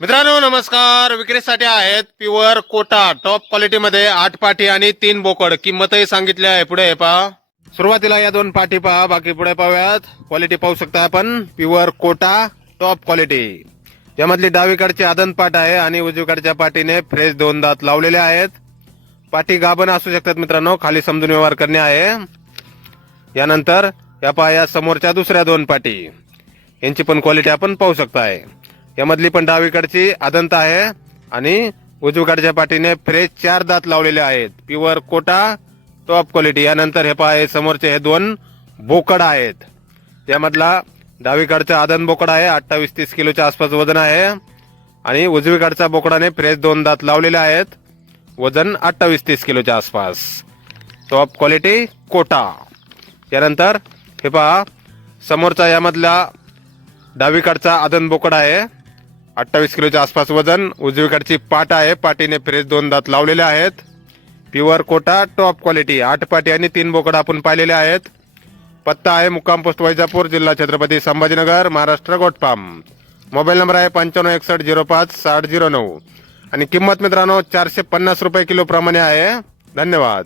मित्रांनो नमस्कार. विक्रीसाठी आहेत प्युअर कोटा टॉप क्वालिटी मध्ये 8 पाठी आणि 3 बोकड. किंमतही सांगितली आहे. पुढे हे पहा. सुरुवातीला या 2 पाठी पहा, बाकी पुढे पाहूयात. क्वालिटी पाहू शकता आपण. Pure Kota top quality. यामधली डावीकडची आदन पाठ आहे आणि उजवीकडच्या पाठीने फ्रेश 2 दात लावलेले आहेत. पाठी गाभण असू शकतात मित्रांनो, खाली समजून व्यवहार करणे आहे. यानंतर या पहा, या समोरच्या दुसऱ्या 2 पाठी यांची पण क्वालिटी आपण पाहू शकताय. यामधली पण डावीकडची आदंत आहे आणि उजवीकडच्या पाठीने फ्रेश 4 दात लावलेले आहेत. Pure Kota top quality. यानंतर हे पहा, समोरचे हे 2 बोकड आहेत. यामधला डावीकडचा आदन बोकड आहे, 28-30 किलोच्या आसपास वजन आहे आणि उजवीकडचा बोकडाने फ्रेश 2 दात लावलेले आहेत, वजन 28-30 किलोच्या आसपास. Top quality Kota. यानंतर हे पहा, समोरचा यामधला डावीकडचा आदन बोकड आहे, 28 किलोच्या आसपास वजन. उजवीकडची पाट आहे, पाटीने फ्रेश 2 दात लावलेले आहेत. Pure Kota top quality. 8 पाटी आणि 3 बोकड आपण पाहिलेले आहेत. पत्ता आहे मुक्काम पोस्ट वैजापूर, जिल्हा Chhatrapati Sambhajinagar, Maharashtra. Goat farm. Mobile number आहे 9561056009 आणि किंमत मित्रांनो 450 रुपये किलो प्रमाणे आहे. धन्यवाद.